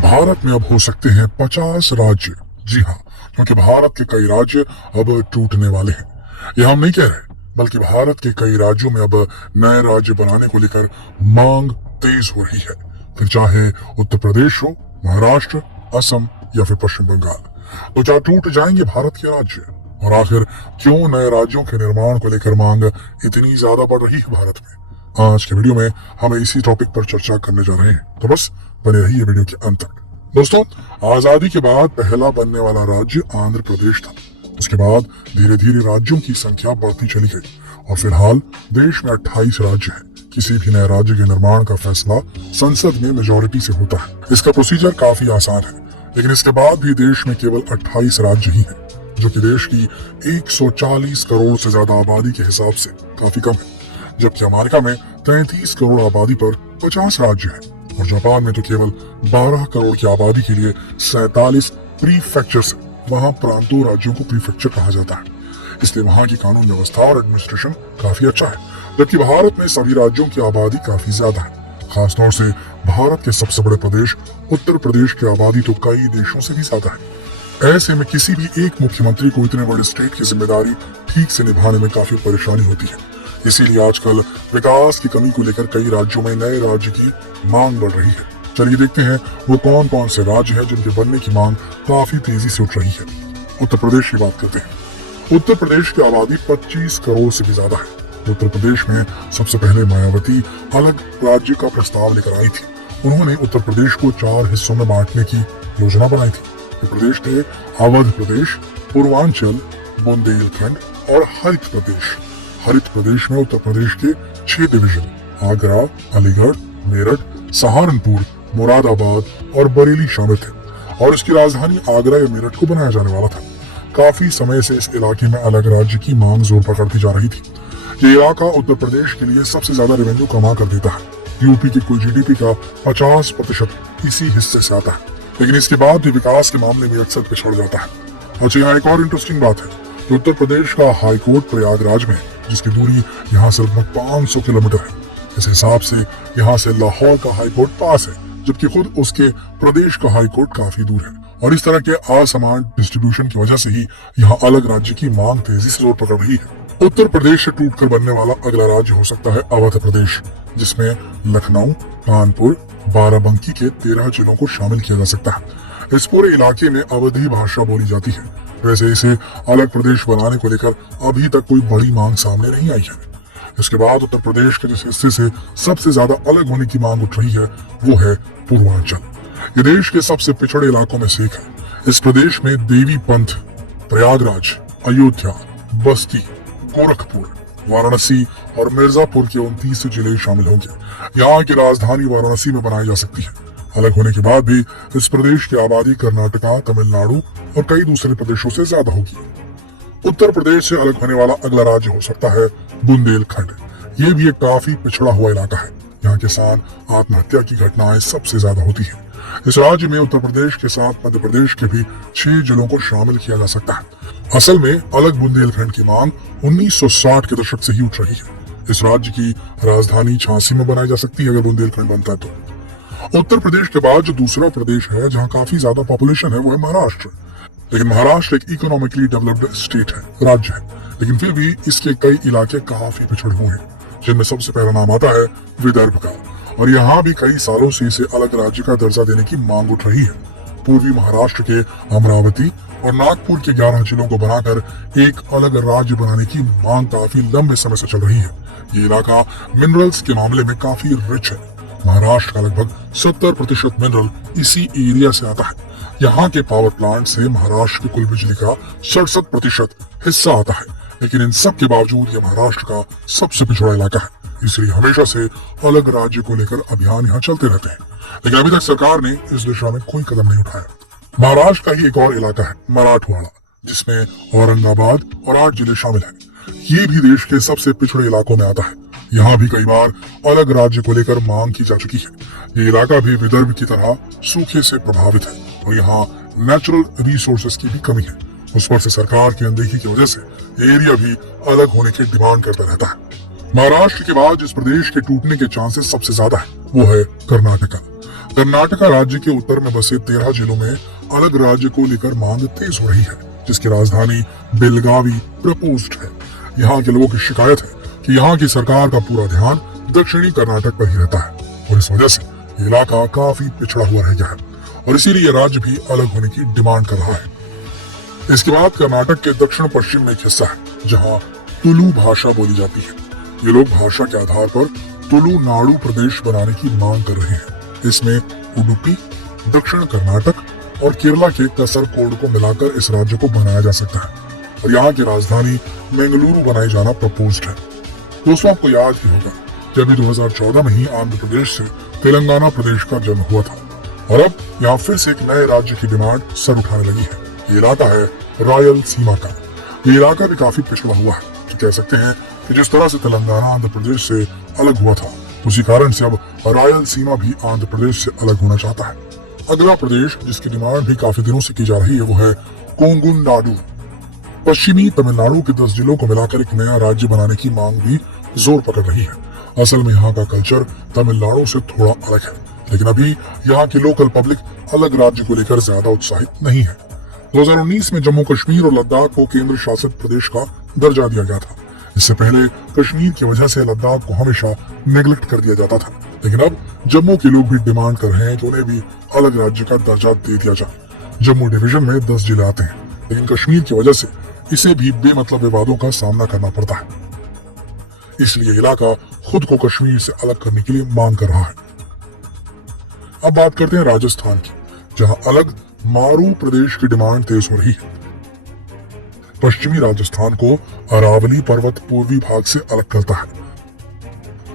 भारत में अब हो सकते हैं 50 राज्य। जी हाँ, क्योंकि भारत के कई राज्य अब टूटने वाले हैं। यह हम नहीं कह रहे, बल्कि भारत के कई राज्यों में अब नए राज्य बनाने को लेकर मांग तेज हो रही है। फिर चाहे उत्तर प्रदेश हो, महाराष्ट्र, असम या फिर पश्चिम बंगाल। तो क्या टूट जाएंगे भारत के राज्य? और आखिर क्यों नए राज्यों के निर्माण को लेकर मांग इतनी ज्यादा बढ़ रही है भारत में? आज के वीडियो में हम इसी टॉपिक पर चर्चा करने जा रहे हैं, तो बस बने रहिए वीडियो के अंत तक। दोस्तों, आजादी के बाद पहला बनने वाला राज्य आंध्र प्रदेश था। उसके बाद धीरे धीरे राज्यों की संख्या बढ़ती चली गई और फिलहाल देश में 28 राज्य हैं। किसी भी नए राज्य के निर्माण का फैसला संसद में मेजोरिटी से होता है। इसका प्रोसीजर काफी आसान है, लेकिन इसके बाद भी देश में केवल 28 राज्य ही हैं, जो कि देश की 140 करोड़ से ज्यादा आबादी के हिसाब से काफी कम है। जबकि अमेरिका में 33 करोड़ आबादी पर 50 राज्य हैं और जापान में तो केवल 12 करोड़ की आबादी के लिए 47 प्रीफेक्चर्स हैं। वहाँ प्रांतों राज्यों को प्रीफेक्चर कहा जाता है, इसलिए वहाँ की कानून व्यवस्था और एडमिनिस्ट्रेशन काफी अच्छा है। जबकि भारत में सभी राज्यों की आबादी काफी ज्यादा है। खासतौर से भारत के सबसे बड़े प्रदेश उत्तर प्रदेश की आबादी तो कई देशों से भी ज्यादा है। ऐसे में किसी भी एक मुख्यमंत्री को इतने बड़े स्टेट की जिम्मेदारी ठीक से निभाने में काफी परेशानी होती है। इसीलिए आजकल विकास की कमी को लेकर कई राज्यों में नए राज्य की मांग बढ़ रही है। चलिए देखते हैं वो कौन कौन से राज्य हैं जिनके बनने की मांग काफी तेजी से उठ रही है। उत्तर प्रदेश की बात करते हैं। उत्तर प्रदेश की आबादी 25 करोड़ से भी ज्यादा है। उत्तर प्रदेश में सबसे पहले मायावती अलग राज्य का प्रस्ताव लेकर आई थी। उन्होंने उत्तर प्रदेश को 4 हिस्सों में बांटने की योजना बनाई थी। ये प्रदेश थे अवध प्रदेश, पूर्वांचल, बुंदेलखंड और हरित प्रदेश। हरित प्रदेश में उत्तर प्रदेश के 6 डिवीजन आगरा, अलीगढ़, मेरठ, सहारनपुर, मुरादाबाद और बरेली शामिल थे और इसकी राजधानी आगरा या मेरठ को बनाया जाने वाला था। काफी समय से इस इलाके में अलग राज्य की मांग जोर पकड़ती जा रही थी। ये इलाका उत्तर प्रदेश के लिए सबसे ज्यादा रेवेन्यू कमा कर देता है। यूपी की कुल जीडीपी का 50% इसी हिस्से से आता है, लेकिन इसके बाद भी विकास के मामले में अक्सर पिछड़ जाता है। अच्छा, यहाँ एक और इंटरेस्टिंग बात है कि उत्तर प्रदेश का हाईकोर्ट प्रयागराज में है, जिसकी दूरी यहाँ से लगभग 500 किलोमीटर है। इस हिसाब से यहाँ से लाहौर का हाईकोर्ट पास है, जबकि खुद उसके प्रदेश का हाईकोर्ट काफी दूर है। और इस तरह के असमान डिस्ट्रीब्यूशन की वजह से ही यहाँ अलग राज्य की मांग तेजी से जोर पकड़ रही है। उत्तर प्रदेश से टूटकर बनने वाला अगला राज्य हो सकता है अवध प्रदेश, जिसमें लखनऊ, कानपुर, बाराबंकी के 13 जिलों को शामिल किया जा सकता है। इस पूरे इलाके में अवधी भाषा बोली जाती है। वैसे इसे अलग प्रदेश बनाने को लेकर अभी तक कोई बड़ी मांग सामने नहीं आई है। इसके बाद उत्तर प्रदेश के जिस हिस्से से सबसे ज्यादा अलग होने की मांग उठ रही है वो है पूर्वांचल। ये देश के सबसे पिछड़े इलाकों में से एक है। इस प्रदेश में देवी पंथ, प्रयागराज, अयोध्या, बस्ती, गोरखपुर, वाराणसी और मिर्जापुर के 29 जिले शामिल होंगे। यहाँ की राजधानी वाराणसी में बनाई जा सकती है। अलग होने के बाद भी इस प्रदेश की आबादी कर्नाटका, तमिलनाडु और कई दूसरे प्रदेशों से ज्यादा होगी। उत्तर प्रदेश से अलग होने वाला अगला राज्य हो सकता है बुंदेलखंड। ये भी एक काफी पिछड़ा हुआ इलाका है। यहाँ किसान आत्महत्या की घटनाएं सबसे ज्यादा होती है। इस राज्य में उत्तर प्रदेश के साथ मध्य प्रदेश के भी 6 जिलों को शामिल किया जा सकता है। असल में अलग बुंदेलखंड की मांग 1960 के दशक से ही उठ रही है। इस राज्य की राजधानी झांसी में बनाई जा सकती है अगर बुंदेलखंड बनता है तो। उत्तर प्रदेश के बाद जो दूसरा प्रदेश है जहाँ काफी ज्यादा पॉपुलेशन है वो है महाराष्ट्र। लेकिन महाराष्ट्र एक इकोनॉमिकली डेवलप्ड स्टेट है, राज्य है, लेकिन फिर भी इसके कई इलाके काफी पिछड़े हुए हैं, जिनमें सबसे पहला नाम आता है विदर्भ का। और यहाँ भी कई सालों से इसे अलग राज्य का दर्जा देने की मांग उठ रही है। पूर्वी महाराष्ट्र के अमरावती और नागपुर के 11 जिलों को बनाकर एक अलग राज्य बनाने की मांग काफी लंबे समय से चल रही है। ये इलाका मिनरल्स के मामले में काफी रिच है। महाराष्ट्र का लगभग 70% मिनरल इसी एरिया से आता है। यहाँ के पावर प्लांट से महाराष्ट्र की कुल बिजली का 67% हिस्सा आता है। लेकिन इन सब के बावजूद ये महाराष्ट्र का सबसे पिछड़ा इलाका है, इसलिए हमेशा से अलग राज्य को लेकर अभियान यहाँ चलते रहते हैं। लेकिन अभी तक सरकार ने इस दिशा में कोई कदम नहीं उठाया। महाराष्ट्र का ही एक और इलाका है मराठवाड़ा, जिसमें औरंगाबाद और 8 जिले शामिल हैं। ये भी देश के सबसे पिछड़े इलाकों में आता है। यहाँ भी कई बार अलग राज्य को लेकर मांग की जा चुकी है। ये इलाका भी विदर्भ की तरह सूखे से प्रभावित है और यहाँ नेचुरल रिसोर्सेज की भी कमी है। उस पर से सरकार की अनदेखी की वजह से एरिया भी अलग होने की डिमांड करता रहता है। महाराष्ट्र के बाद जिस प्रदेश के टूटने के चांसेस सबसे ज्यादा है वो है कर्नाटका। कर्नाटका राज्य के उत्तर में बसे 13 जिलों में अलग राज्य को लेकर मांग तेज हो रही है, जिसकी राजधानी बेलगावी प्रपोज्ड है। यहाँ के लोगों की शिकायत है कि यहाँ की सरकार का पूरा ध्यान दक्षिणी कर्नाटक पर ही रहता है और इस वजह से ये इलाका काफी पिछड़ा हुआ रह गया है और इसीलिए ये राज्य भी अलग होने की डिमांड कर रहा है। इसके बाद कर्नाटक के दक्षिण पश्चिम में एक हिस्सा है जहाँ तुलु भाषा बोली जाती है। ये लोग भाषा के आधार पर तुलुनाडु प्रदेश बनाने की मांग कर रहे हैं। इसमें उडुपी, दक्षिण कर्नाटक और केरला के कसरकोड को मिलाकर इस राज्य को बनाया जा सकता है और यहाँ की राजधानी बेंगलुरु बनाई जाना प्रपोज्ड है। दोस्तों, आपको याद ही होगा जब 2014 में ही आंध्र प्रदेश से तेलंगाना प्रदेश का जन्म हुआ था और अब यहाँ फिर से एक नए राज्य की डिमांड सर उठाने लगी है। ये इलाका है रायल सीमा का। ये इलाका भी काफी पिछड़ा हुआ है, तो कह सकते हैं कि जिस तरह से तेलंगाना आंध्र प्रदेश से अलग हुआ था, उसी कारण से अब रायल सीमा भी आंध्र प्रदेश से अलग होना चाहता है। अगला प्रदेश जिसकी डिमांड भी काफी दिनों से की जा रही है वो है कोंगुनाडु। पश्चिमी तमिलनाडु के 10 जिलों को मिलाकर एक नया राज्य बनाने की मांग भी जोर पकड़ रही है। असल में यहाँ का कल्चर तमिलनाडु से थोड़ा अलग है, लेकिन अभी यहाँ की लोकल पब्लिक अलग राज्य को लेकर ज्यादा उत्साहित नहीं है। 2019 में जम्मू कश्मीर और लद्दाख को केंद्र शासित प्रदेश का दर्जा दिया गया था। इससे पहले कश्मीर की वजह से लद्दाख को हमेशा नेग्लेक्ट कर दिया जाता था, लेकिन अब जम्मू के लोग भी डिमांड कर रहे हैं कि उन्हें भी अलग राज्य का दर्जा दे दिया जाए। जम्मू डिवीजन में 10 जिले आते हैं, लेकिन कश्मीर की वजह से इसे भी बेमतलब विवादों का सामना करना पड़ता है। इसलिए इलाका खुद को कश्मीर से अलग करने के लिए मांग कर रहा है। अब बात करते हैं राजस्थान की, जहां अलग मारू प्रदेश की डिमांड तेज हो रही है। पश्चिमी राजस्थान को अरावली पर्वत पूर्वी भाग से अलग करता है।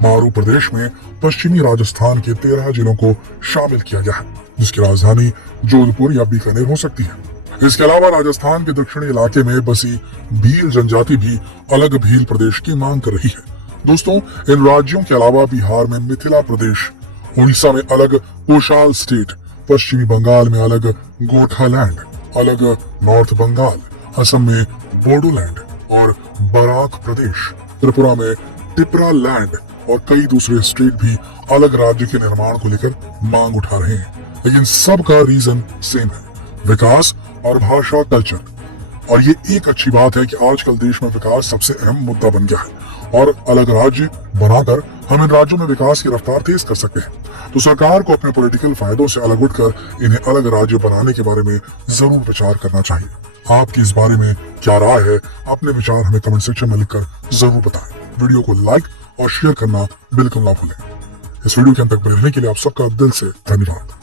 मारू प्रदेश में पश्चिमी राजस्थान के 13 जिलों को शामिल किया गया है, जिसकी राजधानी जोधपुर या बीकानेर हो सकती है। इसके अलावा राजस्थान के दक्षिणी इलाके में बसी भील जनजाति भी अलग भील प्रदेश की मांग कर रही है। दोस्तों, इन राज्यों के अलावा बिहार में मिथिला प्रदेश, उड़ीसा में अलग कोशाल स्टेट, पश्चिमी बंगाल में अलग गोठालैंड, अलग नॉर्थ बंगाल, असम में बोडोलैंड और बराक प्रदेश, त्रिपुरा में टिपरा लैंड और कई दूसरे स्टेट भी अलग राज्य के निर्माण को लेकर मांग उठा रहे हैं। लेकिन सबका रीजन सेम है, विकास और भाषा कल्चर। और ये एक अच्छी बात है कि आजकल देश में विकास सबसे अहम मुद्दा बन गया है और अलग राज्य बनाकर हम इन राज्यों में विकास की रफ्तार तेज कर सकते हैं। तो सरकार को अपने पॉलिटिकल फायदों से अलग उठकर इन्हें अलग राज्य बनाने के बारे में जरूर विचार करना चाहिए। आपकी इस बारे में क्या राय है? अपने विचार हमें कमेंट सेक्शन में लिखकर जरूर बताएं। वीडियो को लाइक और शेयर करना बिल्कुल ना भूलें। इस वीडियो के अंत तक बने रहने के लिए आप सबका दिल से धन्यवाद।